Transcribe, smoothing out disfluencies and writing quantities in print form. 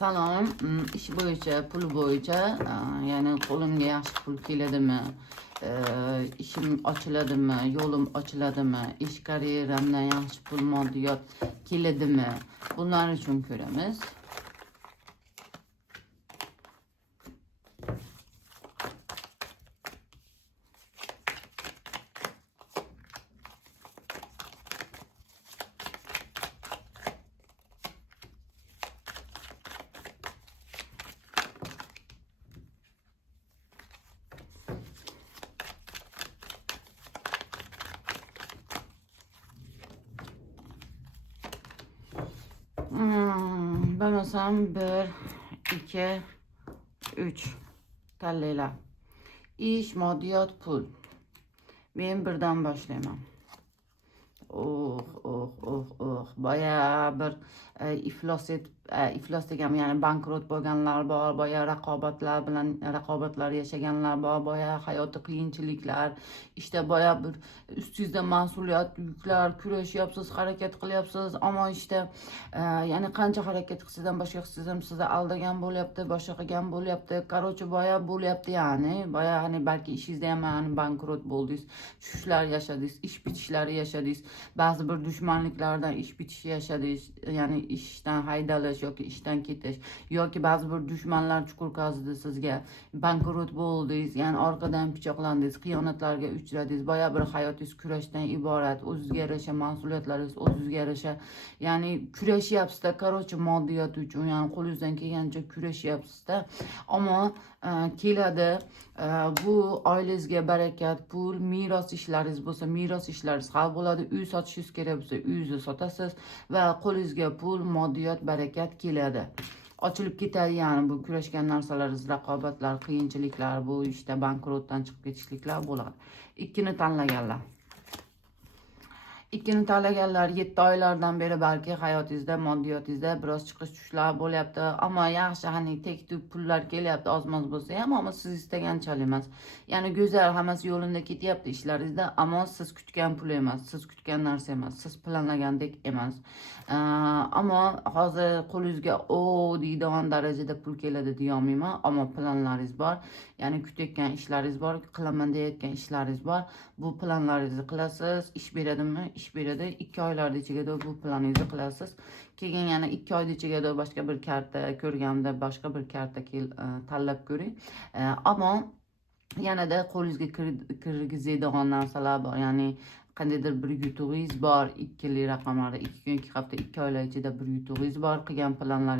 Salom, ish bo'yicha, pul bo'yicha, ya'ni qo'limga yaxshi pul keladimi, ishim ochiladimi, yo'lim ochiladimi, ish karyeramdan yaxshi pul, moddiyot keladimi, bunlar uchun ko'ramiz. Bo'lmasam 1, 2, 3 tanlaylar. Ish, moddiyot, pul. Men birdan boshlayman. Boya bir iflos degan, ya'ni bankrot bo'lganlar bor, boya raqobatlar yashaganlar bor, boya hayoti qiyinchiliklar, ishda boya bir ustingizda mas'uliyat yuklar, kurashyapsiz, harakat qilyapsiz, ammo ishda ya'ni qancha harakat qilsangiz ham boshqa qilsangiz ham sizni aldagan bo'lyapti, boshqa qilgan bo'lyapti. Qarochi boya bo'lyapti, ya'ni boya hani balki ishingizda ham hani bankrot bo'ldingiz, tushishlar yashadingiz, ish bitishlari yashadingiz, ba'zi bir dushmanliklardan ish bitishi yashadingiz, ya'ni ishdan haydalish yoki ishdan ketish, yoki ba'zi bir dushmanlar chuqur qazidi sizga, bankrot bo'ldingiz, ya'ni orqadan pichoqlandingiz, xiyonatlarga uchradingiz, boya bir hayotingiz kurashdan iborat, o'zizga yarasha mas'uliyatlaringiz, o'zizga yarasha, ya'ni kurashyapsizda, qarochi moddiyat uchun, ya'ni qo'lingizdan kelgancha kurashyapsizda, ammo keladi. Bu oilangizga barakat, pul, meros ishlaringiz bo'lsa, meros ishlaringiz hal bo'ladi. Uy sotishingiz kerak bo'lsa, uyingizni sotasiz va qo'lingizga pul, moddiyot, barakat keladi. Ochilib ketadi, ya'ni bu kurashgan narsalaringiz, raqobatlar, qiyinchiliklar, bu ishda bankrotdan chiqib ketishliklar bo'ladi. Ikkini tanlaganlar. 7 oylardan beri balki hayotingizda, moddiyotingizda biroz chiqish tushlar bo'lyapti, ammo yaxshi, hani tek-tuk pullar kelyapti, oz-moz bo'lsa ham, ammo siz istaganchalik emas. Ya'ni go'zal, hammasi yo'lida ketyapti ishlaringizda, ammo siz kutgan pul emas, siz kutgan narsa emas, siz planlagandek emas. Ammo hozir qo'lingizga deydigan darajada pul keladi deya olmayman, ammo planlaringiz bor, ya'ni kutayotgan ishlaringiz bor, qilaman deyotgan ishlaringiz bor. Bu planlaringizni qilasiz, ish beradimi? Ish beradi. 2 oylar ichida bu planingizni qilasiz. Keyin yana 2 oy ichida boshqa bir karta ko'rganda, boshqa bir karta tanlab ko'ring. Ammo yanada qo'lingizga kirgizadigan narsalar bor, ya'ni qandaydir bir yutug'ingiz bor, ikkili raqamlarda 2 kun, 2 hafta, 2 oylar ichida bir yutug'ingiz bor, qilgan planlar